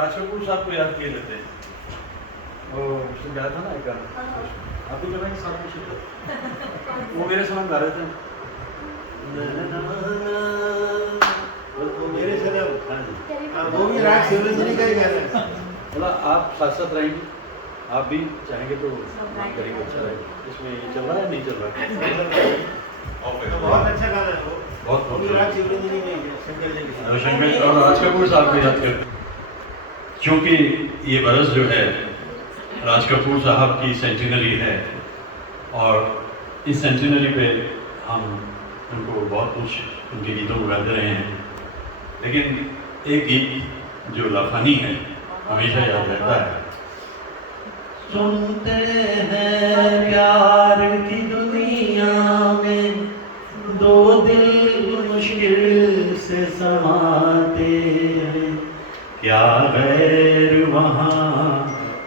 राज कपूर साहब को याद किए लेते हैं। उसने गाया था ना एक गाना, आप भी गाएंगे साथ में शुरू, वो मेरे सनम गा रहे थे। वो मेरे सनम, हाँ जी, वो भी राग शिवरंजनी का ही गाना है। मतलब आप साथ साथ रहेंगे, आप भी चाहेंगे तो करेंगे, अच्छा रहेगा। इसमें ये चल रहा है नहीं चल रहा है? बहुत अच्छा गाना है वो, बहुत वो भी राग शिवरंजनी में है, शंकर जी के साथ। शंकर और राज कपूर साहब को याद करते, क्योंकि ये बरस जो है राज कपूर साहब की सेंटिनरी है और इस सेंटिनरी पे हम उनको बहुत कुछ उनके गीतों को गाते रहे हैं, लेकिन एक गीत जो लाफानी है हमेशा याद रहता है। सुनते हैं प्यार की दुनिया में दो दिल मुश्किल से समाते हैं, क्या गैर वहाँ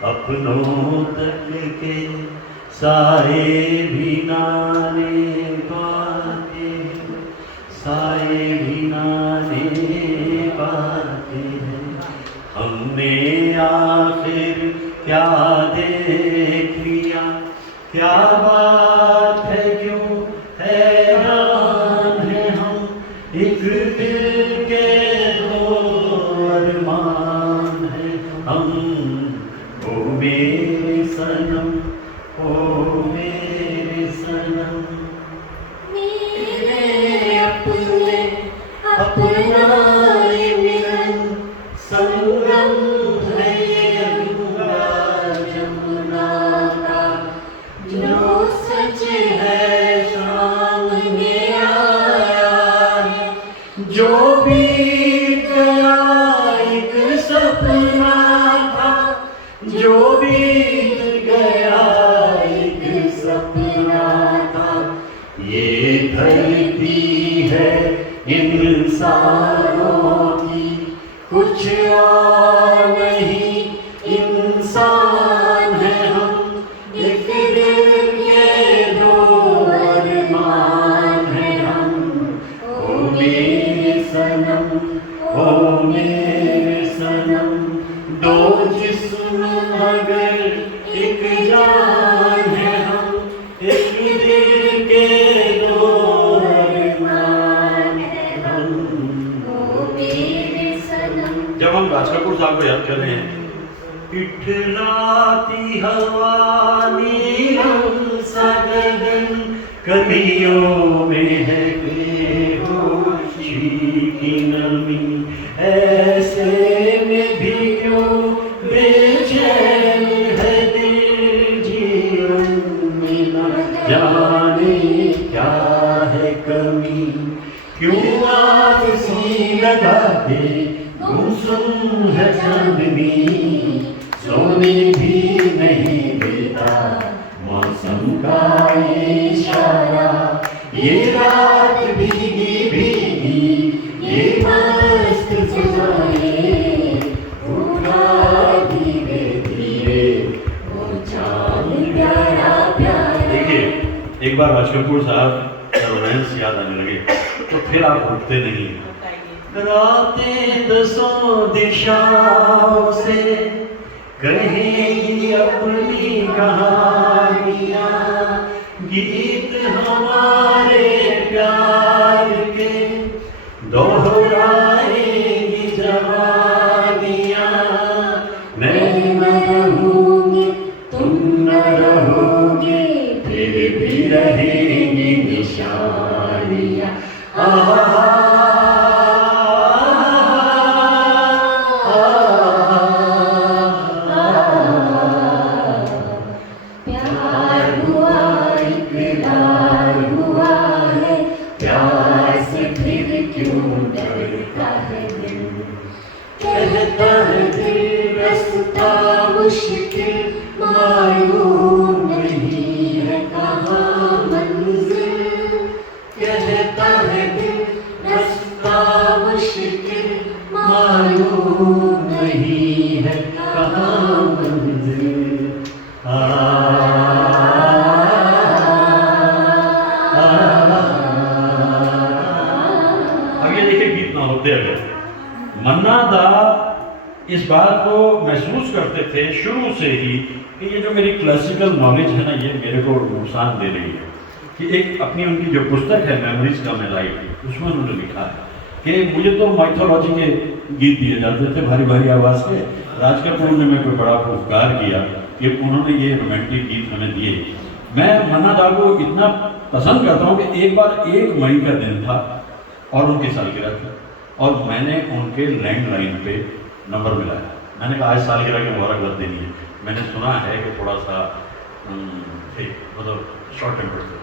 अपनों तक के साए भी नाने पाते, साए भी नाने पाते हैं। हमने आखिर क्या देख लिया, क्या बात है, क्यों हैरान है हम, एक दिल के दो अरमान है हम। ओ मेरे सनम, ओ मेरे सनम, मेरे अपने अपना ये मिलन संगम है ये गंगा जमुना का, जो सच है सामने आया है, जो बीत गया एक सपना था, जो बीत गया एक सपना था। ये धरती है इंसानों की, कुछ और नहीं, इंसान है हम, एक दिल के दो अरमान है हम। ओ मेरे सनम, ओ मेरे सनम, दो जिस्म मगर एक जान है हम, एक दिल के दो अरमान है हम। ओ मेरे सनम। जब हम राज कपूर साहब को याद कर रहे हैं, इठलाती हवा नीरम सा गगन, कलियों में है बेहोशी की नमी, ऐसे में भी क्यों बेचैन है दिल, जीवन में न जाने क्या है कमी, क्यों आलसी लगा के गुमसुम है चांदनी, सोने भी नहीं देता मौसम का ये इशारा, ये रात भीगी भीगी ये मस्त सुनाए, उठा धीरे धीरे वो चांद प्यारा प्यारा। देखिए, एक बार राज कपूर साहब का रोमांस याद आने लगे तो फिर आप उठते नहीं हैं। रातें दसों दिशाओं से कहेंगी अपनी कहानियाँ, गीत हमारे प्यार के दोहराएंगी जवानियाँ। मैं न रहूँगी, तुम न रहोगे, फिर भी रहेंगी निशानियाँ। प्यार हुआ इकरार हुआ है, प्यार से फिर क्यों डरता है दिल, कहता है दिल रास्ता मुश्किल, मालूम नहीं है कहाँ मंजिल, कहता है दिल रास्ता मुश्किल, मालूम नहीं है कहाँ मंजिल। अब ये देखिए गीत ना होते अगर मन्ना दा इस बात को महसूस करते थे शुरू से ही कि ये जो मेरी क्लासिकल नॉलेज है ना, ये मेरे को नुकसान दे रही है। कि एक अपनी उनकी जो पुस्तक है मेमोरीज का मैं लाइफ, उसमें उन्होंने लिखा है कि मुझे तो माइथोलॉजी के गीत दिए जाते थे भारी भारी आवाज़ के। राज कपूर ने मेरे को बड़ा उपकार किया कि उन्होंने ये रोमांटिक गीत हमें दिए। मैं मन्ना दा को इतना पसंद करता हूँ कि एक बार 1 मई का दिन था और उनकी सालगिरह थी, और मैंने उनके लैंडलाइन पे नंबर मिलाया। मैंने कहा आज सालगिरह की मुबारकबाद देनी है। मैंने सुना है कि थोड़ा सा मतलब शॉर्ट टेम्पर थे,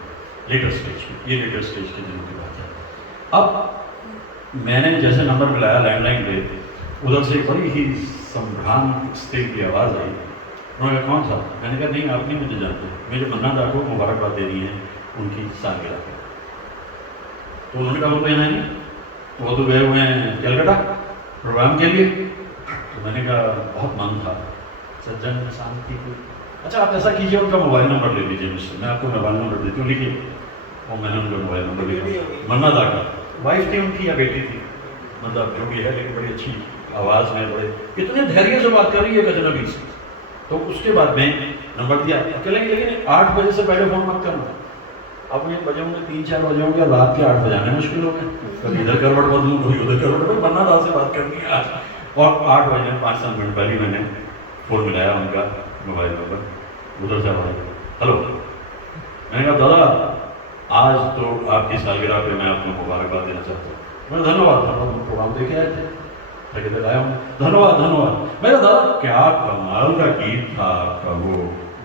लेटर स्टेज की, ये लेटर स्टेज के दिनों की बात है। अब मैंने जैसे नंबर मिलाया लैंडलाइन पे, उधर से बड़ी ही संभ्रांत स्थिर की आवाज़ आई। उन्होंने कहा कौन सा? मैंने कहा नहीं आप नहीं मुझे जानते, मुझे मन्ना दा को मुबारकबाद देनी है उनकी सालगिरह पर। तो उन्होंने कहा वो तो यहाँ नहीं, वो तो गए हुए हैं कलकत्ता प्रोग्राम के लिए। तो मैंने कहा बहुत मन था सज्जन शांति को, अच्छा आप ऐसा कीजिए उनका मोबाइल नंबर ले लीजिए मुझसे, मैं आपको मोबाइल नंबर देती हूँ, लिखिए। और मैंने उनका मोबाइल नंबर लिखा, मन्ना दा का, वाइफ थी उनकी या बेटी थी, मतलब जो भी है, लेकिन बड़ी अच्छी आवाज़ में, बड़े इतने धैर्य से बात कर रही है अजनबी से। तो उसके बाद में नंबर दिया, अकेले लेकिन 8 बजे से पहले फ़ोन मत करना। अब ये बजे होंगे 3-4 बजे होंगे, रात के 8 बजाने मुश्किल हो गए, कभी इधर करवट बदलूँ कभी उधर करवट बदलूँ, मन्ना दा से बात करनी है आज। और 8 बजे 5-7 मिनट पहले मैंने फ़ोन मिलाया उनका मोबाइल नंबर, उधर से आवाज़, हेलो। मैंने कहा दादा आज तो आपकी सालगिरह पे मैं आपको मुबारकबाद देना चाहता हूँ। मैं धन्यवाद, हम प्रोग्राम देखे आए थे, ठेकेदार आया हूँ, धन्यवाद धन्यवाद। मेरा दादा क्या कमाल का गीत था आपका वो।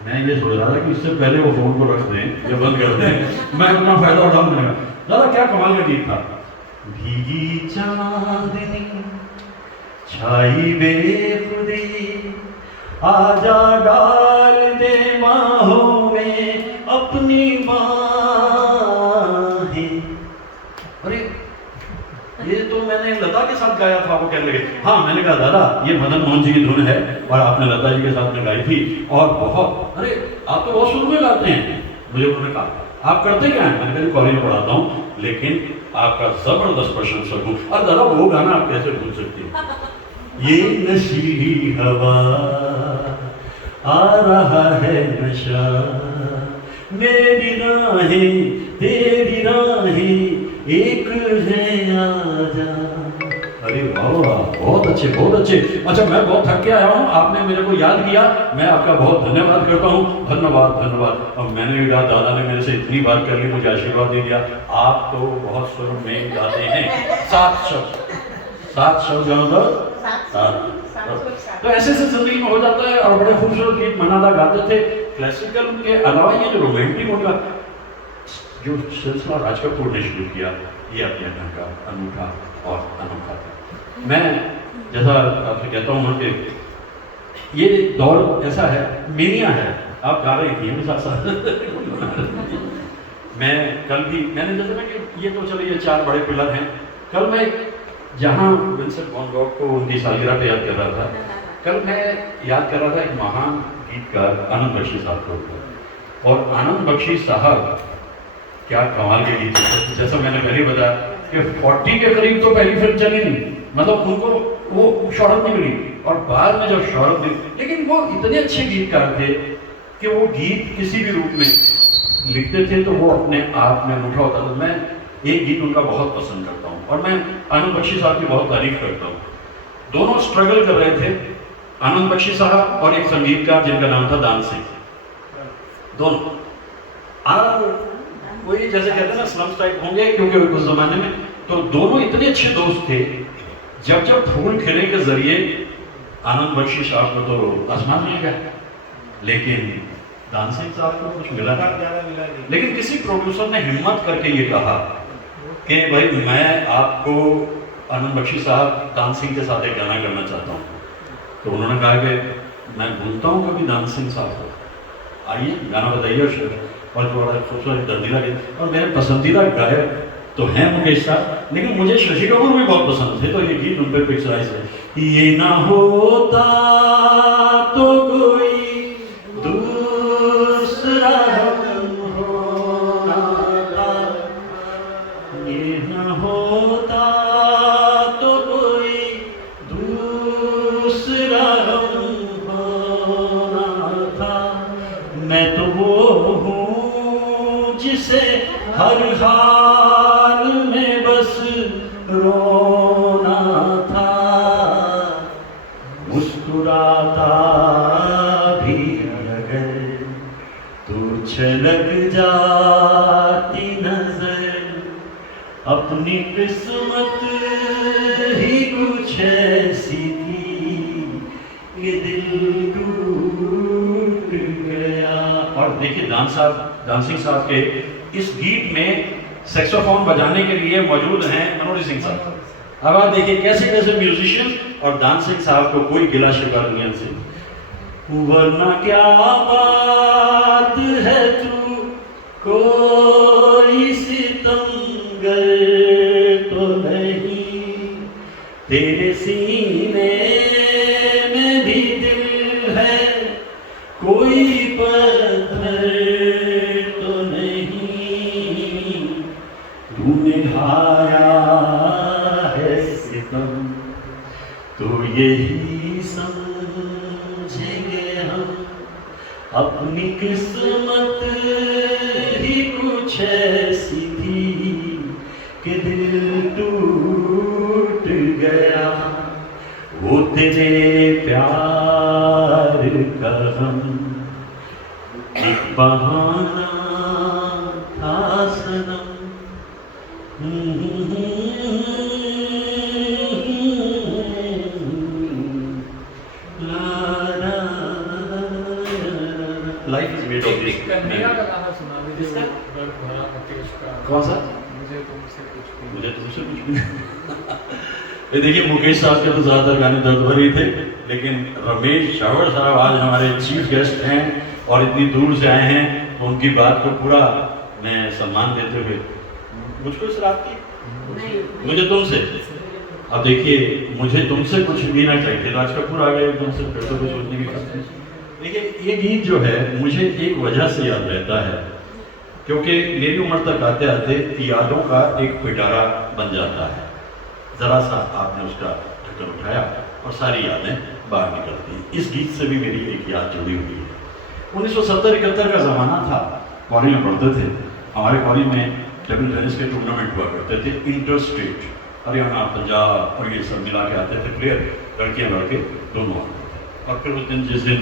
मैं ये सोच रहा था कि इससे पहले वो फ़ोन को रख दें या बंद कर दें, मैं अपना फ़ायदा उठाऊंगा। दादा क्या कमाल का गीत था। भीगी चांदनी छाई बेखुदी, आजा डाल दे बाहों में अपनी बाहें। अरे ये तो मैंने लता के साथ गाया था। वो कहने लगे हाँ। मैंने कहा दादा ये मदन मोहन जी की धुन है और आपने लता जी के साथ में गाई थी और बहुत, अरे आप तो बहुत शुरू में गाते हैं। मुझे उन्होंने कहा आप करते क्या हैं? मैंने कहा कॉलेज में पढ़ाता हूँ, लेकिन आपका जबरदस्त प्रशंसक हूँ। और दादा वो गाना आप कैसे भूल सकते हैं? ये नशीली हवा आ रहा है नशा, मेरी राहें तेरी राहें एक है आजा। अरे वाह वाह, बहुत अच्छे बहुत अच्छे। अच्छा मैं बहुत थक के आया हूँ, आपने मेरे को याद किया, मैं आपका बहुत धन्यवाद करता हूँ। धन्यवाद धन्यवाद। और मैंने भी कहा दादा ने मेरे से इतनी बात कर ली, मुझे आशीर्वाद दे दिया। आप तो बहुत सुर में गाते हैं, 7 शब्द तो ऐसे से जिंदगी में हो जाता है। और बड़े खूबसूरत गीत मन्ना दा गाते थे। क्लासिकल के अलावा ये जो रोमांटिक उनका जो सिलसिला राज कपूर ने शुरू किया, ये अपने ढंग का अनूठा और अनोखा था। मैं जैसा आपसे कहता हूँ कि ये दौर ऐसा है, मेनिया है। आप गा रही थी मेरे साथ मैं कल भी मैंने जैसे मैं कि ये तो चलिए 4 बड़े पिलर हैं। कल मैं जहाँ विंसेंट वैन गॉग को उनकी सालगिरह पे याद कर रहा था, कल मैं याद कर रहा था एक महान गीतकार आनंद बख्शी साहब को। और आनंद बख्शी साहब क्या कमाल के गीत थे। जैसा मैंने पहले बताया कि 40 के करीब तो पहली फिल्म चली नहीं, मतलब उनको वो शोहरत नहीं मिली। और बाद में जब शोहरत मिली, लेकिन वो इतने अच्छे गीतकार थे कि वो गीत किसी भी रूप में लिखते थे तो वो अपने आप में अनूठा होता था। मैं एक गीत उनका बहुत पसंद करता हूँ और मैं आनंद बख्शी साहब की बहुत तारीफ करता हूँ। दोनों स्ट्रगल कर रहे थे, आनंद बख्शी साहब और एक संगीतकार जिनका नाम था दान सिंह। दोनों वही जैसे कहते हैं ना स्लम्स टाइप होंगे, क्योंकि उस जमाने में तो दोनों इतने अच्छे दोस्त थे। जब फूल खिले के जरिए आनंद बख्शी साहब को तो आसमान मिल गया, लेकिन दान सिंह साहब को कुछ मिला नहीं। लेकिन किसी प्रोड्यूसर ने हिम्मत करके ये कहा कि भाई मैं आपको आनंद बख्शी साहब दान सिंह के साथ एक गाना करना चाहता हूँ। तो उन्होंने कहा कि मैं भूलता हूँ कभी दान सिंह साहब को, आइए गाना बताइए। और बड़ा खूबसूरत दर्दीला गीत। और मेरे पसंदीदा गायक तो हैं मुकेश साहब, लेकिन मुझे शशि कपूर भी बहुत पसंद थे। तो ये गीत उन पर पिक्चराइज है। ये ना होता तो कोई दूसरा होना था, ये ना होता तो कोई दूसरा हर हाल में बस रोना था, मुस्कुराता भी अगर तू छलक जाती नजर, अपनी किस्मत ही कुछ ऐसी थी ये दिल टूट गया। और देखिए डांसिंग साहब के इस गीत में सैक्सोफोन बजाने के लिए मौजूद हैं मनोज सिंह साहब। अब आप देखिए कैसे कैसे म्यूजिशियन और डांसिंग साहब को कोई गिला शिकवा दुनिया से। वरना क्या बात है तू कोई सितमगर तो नहीं, तेरे सीने में भी दिल है कोई पत्थर तो नहीं, तूने हारा है सितम तो यही समझेंगे हम, अपनी किस्मत ही कुछ ऐसी थी कि दिल टूट गया, वो तेरे प्यार का हम एक बहाना था सनम। Life is made of this. Kanhaiya का गाना सुना दीजिए, किसका? दर्द भरा मुकेश का। कौन सा? मुझे तुमसे कुछ भी मुझे तुमसे कुछ भी नहीं। ये देखिए मुकेश साहब के तो ज़्यादातर गाने दर्द भरे थे, लेकिन रमेश शावर साहब आज हमारे चीफ गेस्ट हैं और इतनी दूर से आए हैं, तो उनकी बात को पूरा मैं सम्मान देते हुए मुझको इस रात की मुझे तुमसे, अब देखिए मुझे तुमसे कुछ भी ना चाहिए, राज कपूर आ गए एकदम से, फिर तो कुछ सोचने की बात नहीं। देखिए ये गीत जो है मुझे एक वजह से याद रहता है, क्योंकि मेरी उम्र तक आते आते यादों का एक पिटारा बन जाता है, ज़रा सा आपने उसका ढक्कन उठाया और सारी यादें बाहर निकलती हैं। इस गीत से भी मेरी एक याद जुड़ी हुई है। 1970-71 का ज़माना था, कॉलेज में पढ़ते थे, हमारे कॉलेज में टेबल टेनिस के टूर्नामेंट हुआ करते थे, इंटर स्टेट, हरियाणा पंजाब और ये सब मिला के आते थे प्लेयर, लड़कियाँ लड़के दोनों आते थे। और फिर उस दिन जिस दिन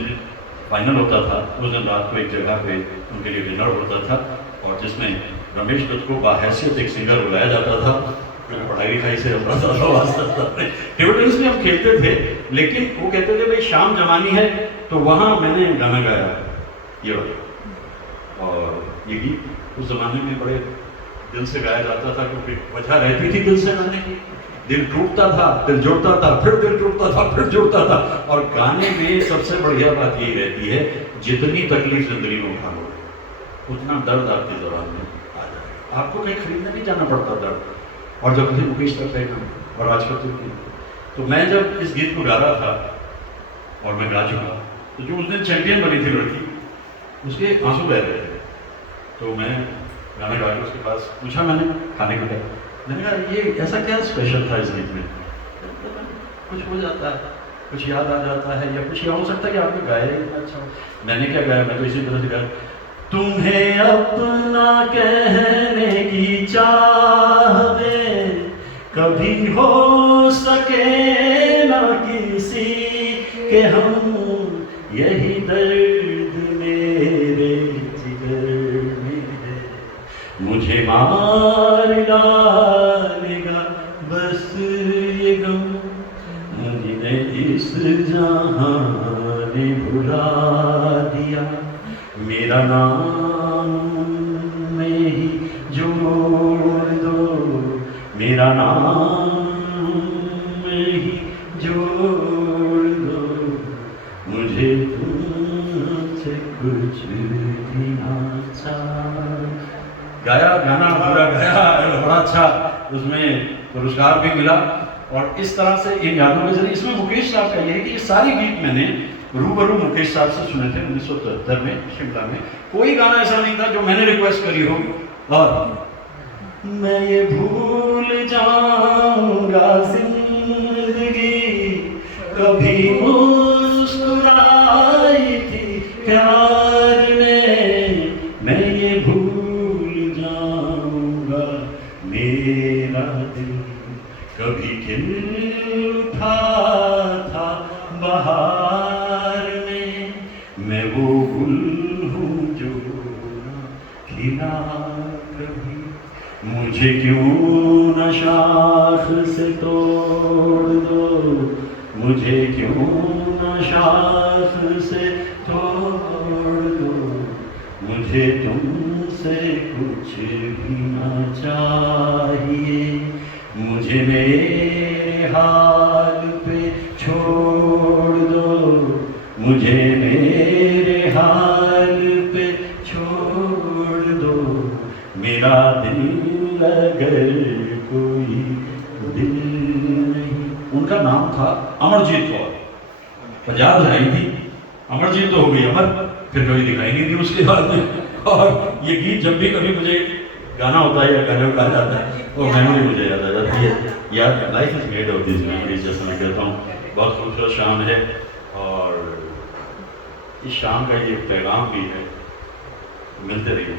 फाइनल होता था उस दिन रात को एक जगह पे उनके लिए डिनर होता था, और जिसमें रमेश दत्त को बाहैसियत एक सिंगर बुलाया जाता था, क्योंकि पढ़ाई लिखाई से हम टेबल टेनिस में हम खेलते थे, लेकिन वो कहते थे भाई शाम जवानी है, तो वहाँ मैंने गाना गाया ये वाला। और ये गीत उस जमाने में बड़े दिल से गाया जाता था, क्योंकि वजह रहती थी दिल से गाने की। दिल टूटता था, दिल जुड़ता था, फिर दिल टूटता था, फिर जुड़ता था। और गाने में सबसे बढ़िया बात यही रहती है, जितनी तकलीफ जिंदगी में उठा लो उतना दर्द आपकी ज़बान में आ जाएगा, आपको कहीं खरीदने नहीं जाना पड़ता दर्द। और जब मुझे मुकेश का कहना और आज का तो मैं जब इस गीत को गा रहा था और मैं गा चुका, तो जो उस दिन चैंपियन बनी थी लड़की, उसके आंसू बह रहे थे, तो मैं गाना गा के उसके पास पूछा मैंने खाने को क्या, मैंने कहा ये ऐसा क्या स्पेशल था इस गीत में, कुछ हो जाता है, कुछ याद आ जाता है, या कुछ यह हो सकता है कि आपने गाया ही इतना अच्छा। मैंने क्या गाया, मैं तो इसी तरह से गाया, तुम्हें अपना कहने की चाहते कभी हो सके ना किसी के हम, यही दर्द मेरे जिगर में है, मुझे मार डालेगा बस ये गम, मुझे इस जहां ने भुला दिया, मेरा नाम में ही जोड़ दो, मेरा नाम में ही जोड़ दो, मुझे तुमसे कुछ भी ना चाहिए। गाया गाना पूरा गाया, बड़ा अच्छा उसमें पुरस्कार भी मिला। और इस तरह से इन यादों के जरिए, इसमें मुकेश साहब का ये है कि ये सारे गीत मैंने रूबरू मुकेश साहब से सुने थे 1973 में शिमला में। कोई गाना ऐसा नहीं था जो मैंने रिक्वेस्ट करी हो और मैं ये भूल जाऊंगा जिंदगी कभी मुस्कुराई थी प्यार में, मैं ये भूल जाऊंगा बहार में मैं वो गुल हूँ जो न खिला कभी। मुझे क्यों न शाख से तोड़ दो, मुझे क्यों न शाख से तोड़ दो, मुझे तुमसे कुछ भी न चाहिए। मुझे मेरे हाल पे छोड़ दो, मुझे मेरे हाल पे छोड़ दो। मेरा दिल अगर कोई दिल नहीं। उनका नाम था अमरजीत कौर। पंजाब आई थी, अमरजीत तो हो गई अमर, फिर कभी दिखाई नहीं दी उसके बाद में। और ये गीत जब भी कभी मुझे गाना होता है या गाने में गा जाता है वो मेमोरी मुझे याद आ जाती है। यार life is made of this memories, जैसा मैं कहता हूँ। बहुत खूबसूरत शाम है और इस शाम का ये पैगाम भी है, मिलते रहिए,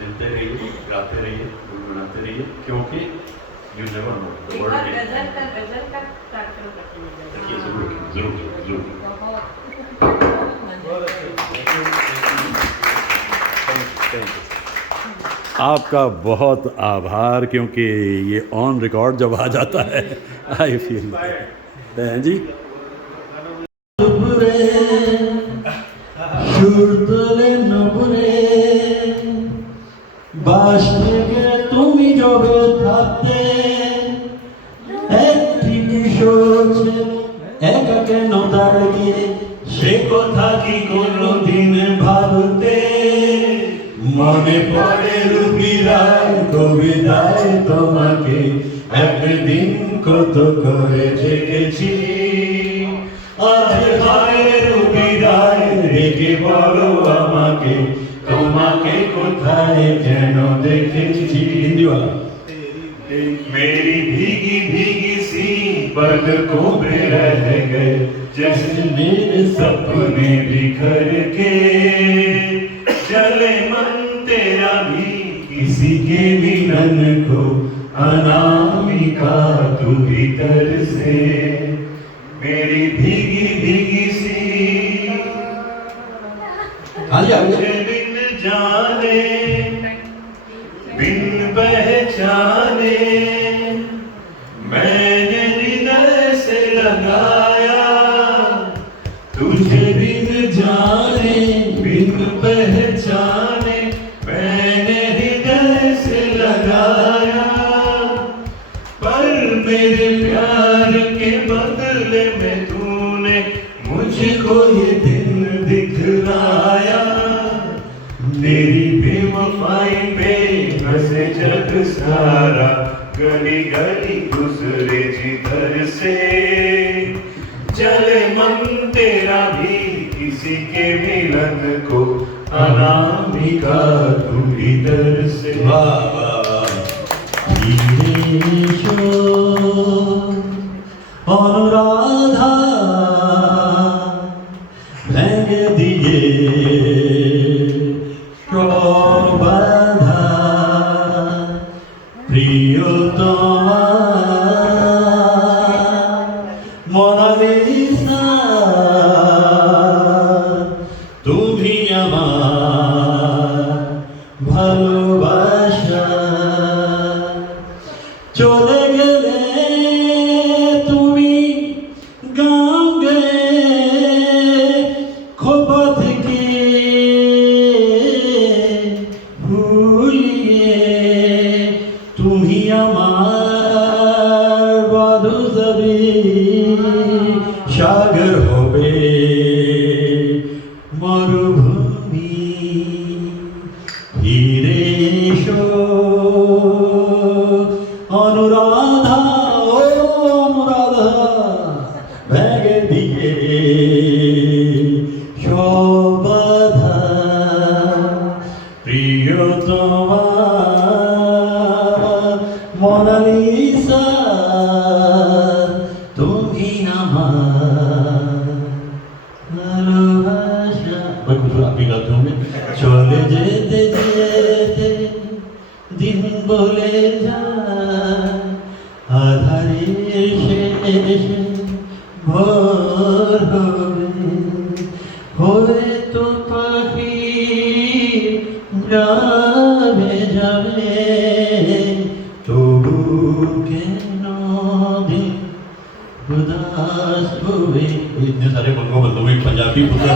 मिलते रहिए, गाते रहिए, गुनगुनाते रहिए, क्योंकि you never know the world. गजल का कार्यक्रम करते हैं। जरूर जरूर जरूर। आपका बहुत आभार, क्योंकि ये ऑन रिकॉर्ड जब आ जाता है आई फील हैं जी। তুমি যবে থাকতে একটি কিশোর ছেলে একা কেন দাঁড়িয়ে, সে কথা কি কোনোদিন ভাবতে? মনে পড়ে রুবিরায় কবিতায় তোমাকে একদিন কত করে জেগেছি। আজ হায় রুবিরায় রেগে বলো আমাকে, তোমাকে কোথায় যেন দেখেছি। হিন্দিওয়ালা। मेरी भीगी भीगी सी पलकों पे रह गए जैसे मेरे सपने बिखर के। चले मन तेरा भी किसी के मिलन को, अनामिका तू भीतर से। मेरी भीगी भीगी सी मुझे बिन जाने बिन पहचाने मैंने हृदय से लगाया। तुझे बिन जाने बिन पहचाने मैंने हृदय से लगाया। पर मेरे प्यार के बदले में तूने मुझको ये दिन दिखलाया। तेरी बेवफाई पे बसे जग सारा, गली गली गुजरे जिधर से। चले मन तेरा भी किसी के मिलन को, अनामिका तू भीतर से। अनुराधा ভেঙে দিয়ে বাধা প্রিয়তমা মোনালিসা তুমি আমার ভালোবাসা। চলে গেলে তুমি গান গেয়ে খোপা থেকে ভুলিয়ে, তুমি আমার বধূ যাবে, সাগর হবে মরুভূমি। ফিরে এসো অনুরাধা, ও অনুরাধা ভেঙে দিয়ে সব বাধা। প্রিয়তমা মোনালিসা তুমি আমার ভালোবাসা। मैं कुछ आप भी गाते होंगे। चले जेते जेते दिन बोले যায় আধারে শেষে ভোর सारे बंगो बंधु भी पंजाबी पुत्र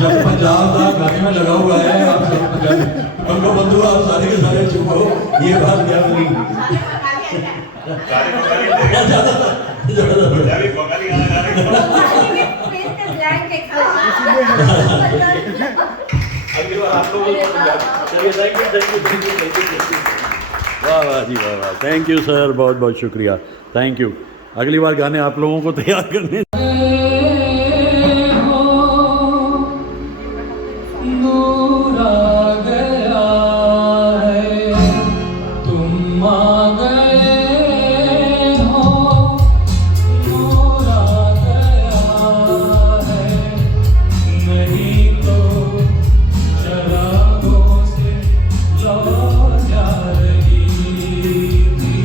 जब पंजाब का गाने में लगा हुआ है आप सब पंजाबी बंगो बंधु आप सारे के सारे चुप हो ये बात क्या बनी वाह वाह जी वाह वाह थैंक यू सर बहुत बहुत शुक्रिया थैंक यू अगली बार गाने आप लोगों को तैयार करने दूर आ गया है तुम आ गए हो दूर आ गया है नहीं तो शराबों से लौ जा रही थी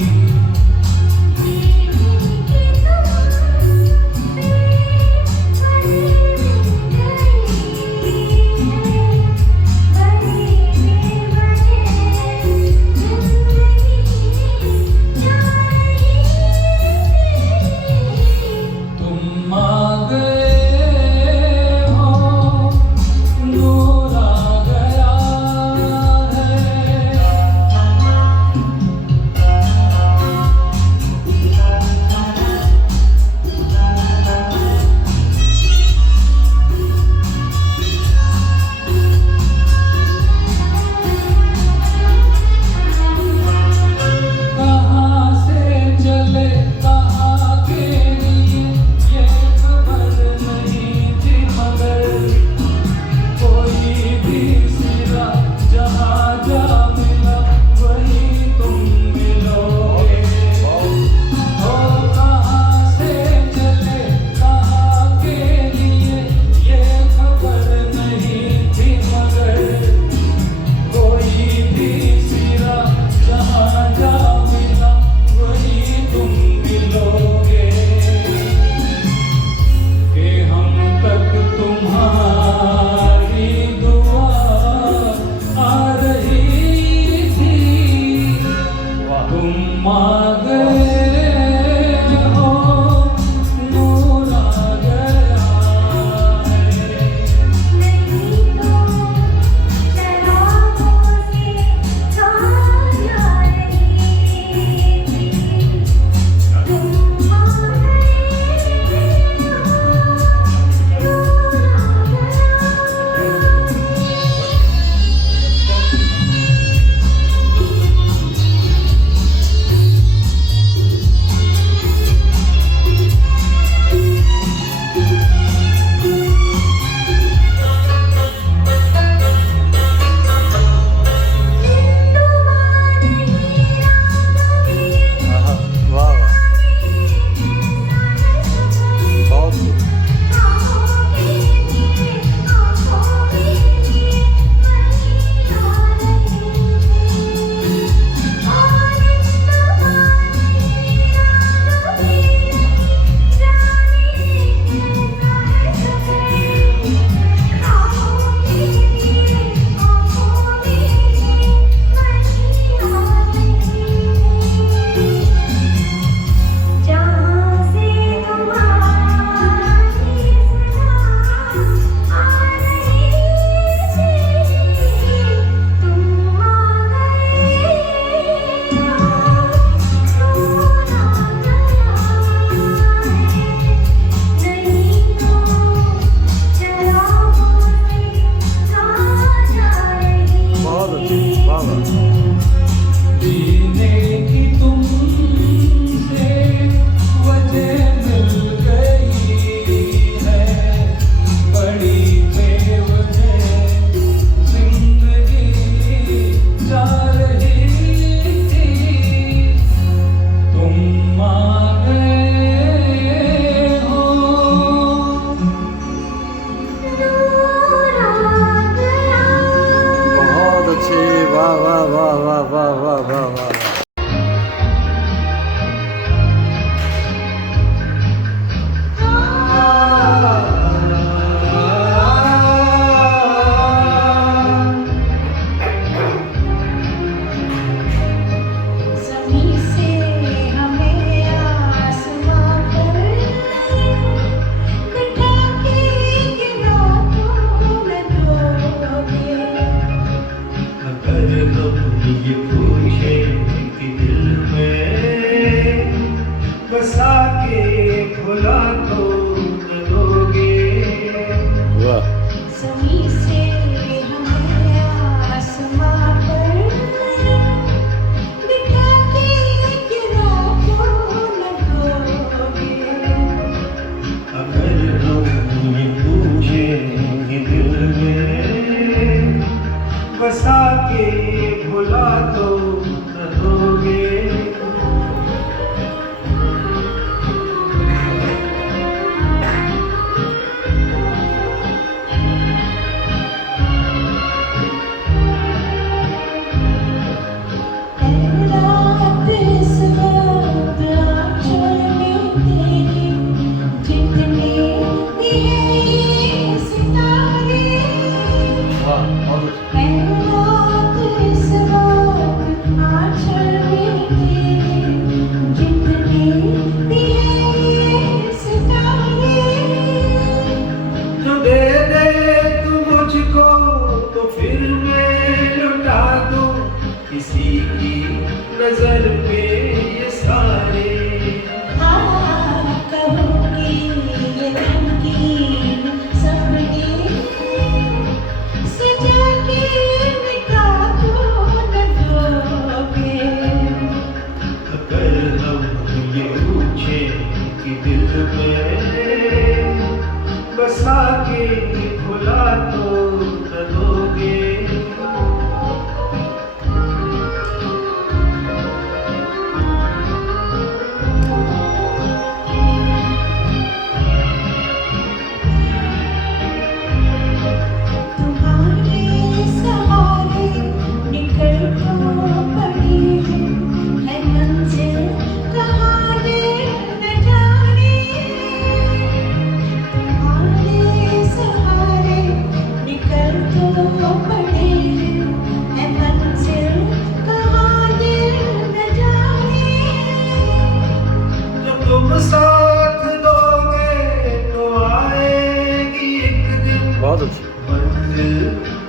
बहुत अच्छी।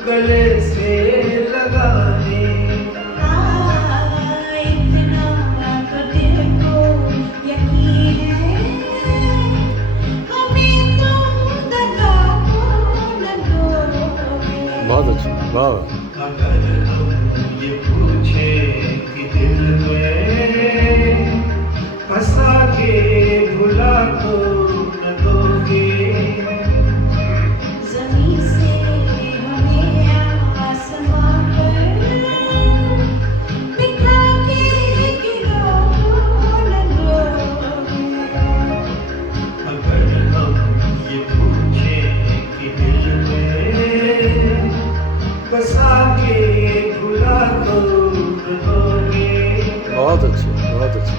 गले से लगाने इतना तो दिल को यकीन है हमें तुम दगा को न दोगे। बहुत अच्छी, वाह वाह। अगर हम ये पूछे कि दिल में फंसा के भुला तो न दोगे। ज़मीं से हमें आसमां पर बिठा के गिरा तो न दोगे। अगर हम ये पूछे कि दिल में बसा के भुला तो न दोगे। बहुत अच्छी, बहुत अच्छी।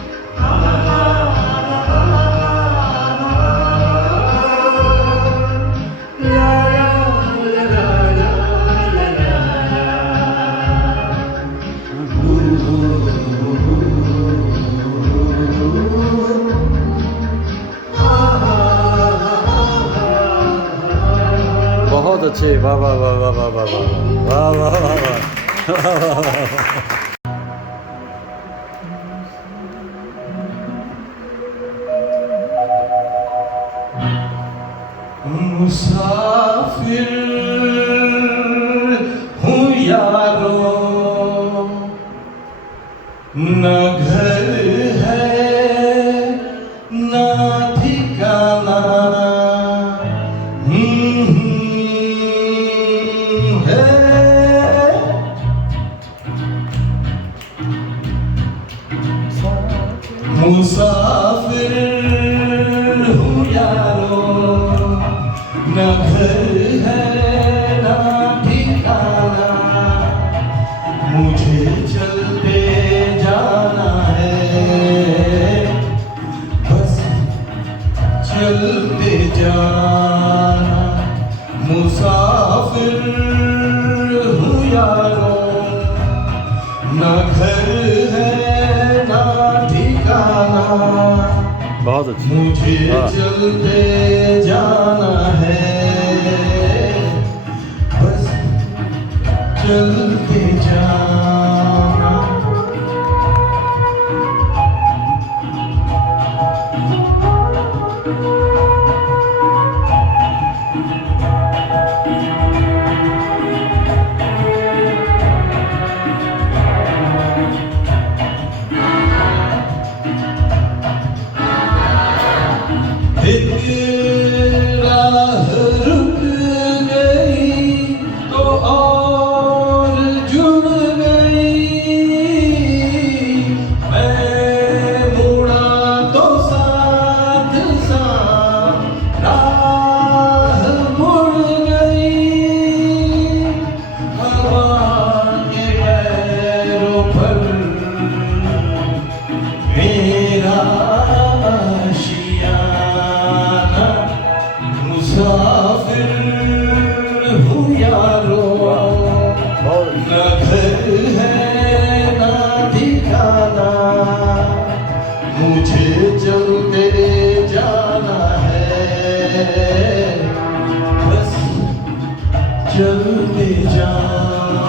बहुत अच्छे, वाह वाह वाह वाह वाह वाह वाह वाह वाह वाह वाह। मुसाफिर हूँ यारो, न घर है न ठिकाना है। मुसाफिर हूँ यारो, न घर है न ठिकाना, मुझे चलते जाना है, बस चलते जाना। मुसाफिर हूँ यारो, न घर है न ठिकाना, बहुत अच्छी, मुझे वाह। चलते जाना है, बस चलते जाना। एक राह रुक गई तो और जुड़ गई, मैं मुड़ा तो साथ साथ राह मुड़ गई। हवा के पैरों पर मेरा मुसाफिर हूँ यारो, न घर है न ठिकाना, मुझे चलते जाना है, बस चलते जाना।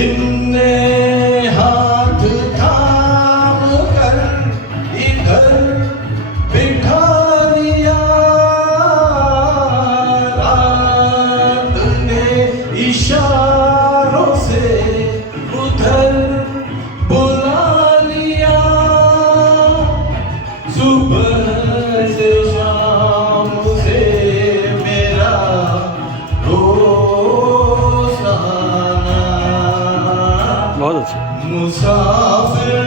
इनने हाथ थाम कर इधर बिठा लिया, रात ने इशारों से उधर बुला लिया, सुबह से शाम से मेरा बहुत अच्छी। मुसाफिर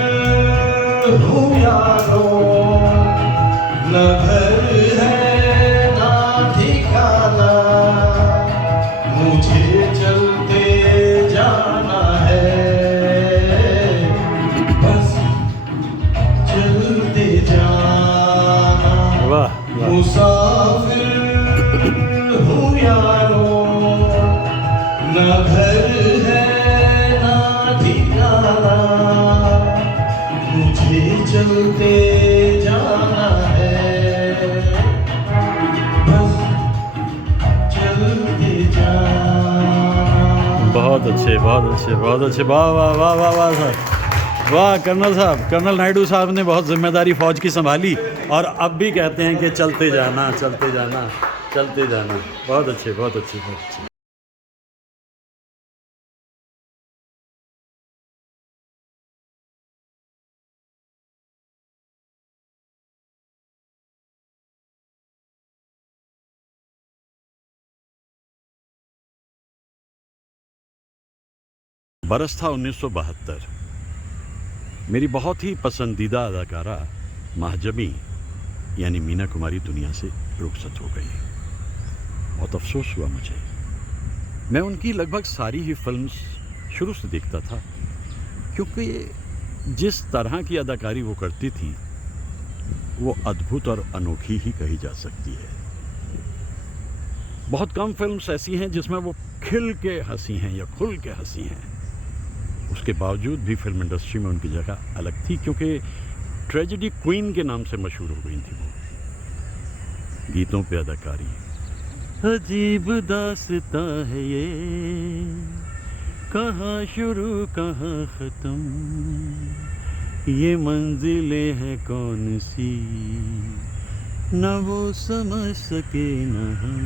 हूँ यारो, न घर है न ठिकाना, मुझे चलते जाना है, बस चलते जाना। वाह वाह। मुसाफिर हूँ यारो, न घर है न ठिकाना, मुझे चलते जाना है, बस चलते जाना। बहुत अच्छे, बहुत अच्छे, बहुत अच्छे। वाह वाह वाह वाह वाह सर, वाह कर्नल साहब, कर्नल नायडू साहब ने बहुत जिम्मेदारी फौज की संभाली और अब भी कहते हैं कि चलते जाना, चलते जाना, चलते जाना। बहुत अच्छे, बहुत अच्छे, बहुत अच्छे। बरस था 1972। मेरी बहुत ही पसंदीदा अदाकारा महाजबी यानी मीना कुमारी दुनिया से रुखसत हो गई। बहुत अफसोस हुआ मुझे। मैं उनकी लगभग सारी ही फिल्म्स शुरू से देखता था, क्योंकि जिस तरह की अदाकारी वो करती थी वो अद्भुत और अनोखी ही कही जा सकती है। बहुत कम फिल्म्स ऐसी हैं जिसमें वो खिल के हंसी हैं या खुल के हंसी हैं। उसके बावजूद भी फिल्म इंडस्ट्री में उनकी जगह अलग थी, क्योंकि ट्रेजेडी क्वीन के नाम से मशहूर हो गई थी वो। गीतों पे अदाकारी, अजीब दास्तां है ये, कहाँ शुरू कहाँ ख़त्म, ये मंजिलें हैं कौन सी, न वो समझ सके न हम।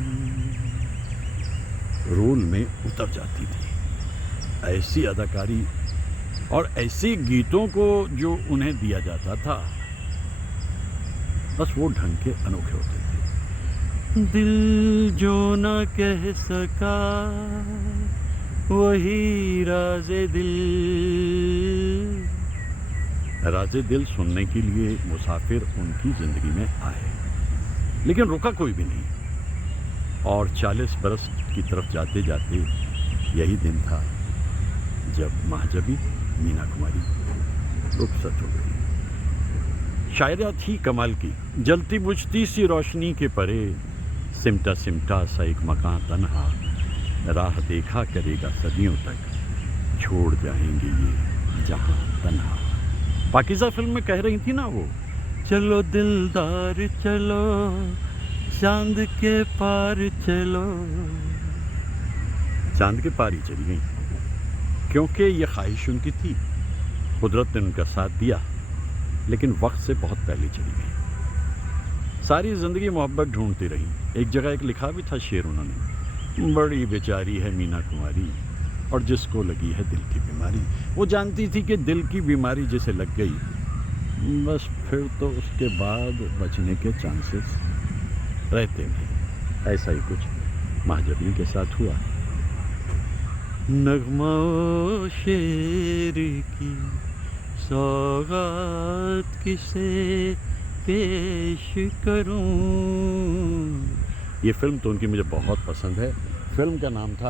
रोल में उतर जाती थी। ऐसी अदाकारी और ऐसे गीतों को जो उन्हें दिया जाता था, बस वो ढंग के अनोखे होते थे। दिल जो न कह सका वही राज़े दिल। राज़े दिल सुनने के लिए मुसाफिर उनकी ज़िंदगी में आए, लेकिन रुका कोई भी नहीं। और 40 बरस की तरफ जाते जाते यही दिन था जब महाजबी मीना कुमारी रुखसत हो गई। शायरा थी कमाल की, जलती बुझती सी रोशनी के परे, सिमटा सिमटा सा एक मकान तन्हा, राह देखा करेगा सदियों तक, छोड़ जाएंगे ये जहां तन्हा। पाकीज़ा फिल्म में कह रही थी ना वो, चलो दिलदार चलो, चांद के पार चलो। चांद के पार ही चली गई, क्योंकि ये ख्वाहिश उनकी थी। कुदरत ने उनका साथ दिया, लेकिन वक्त से बहुत पहले चली गई। सारी ज़िंदगी मोहब्बत ढूंढती रही। एक जगह एक लिखा भी था शेर उन्होंने, बड़ी बेचारी है मीना कुमारी और जिसको लगी है दिल की बीमारी। वो जानती थी कि दिल की बीमारी जिसे लग गई, बस फिर तो उसके बाद बचने के चांसेस रहते नहीं। ऐसा ही कुछ महाजबी के साथ हुआ। नगमा शेर की सौगात किसे पेश करूं। ये फिल्म तो उनकी मुझे बहुत पसंद है। फिल्म का नाम था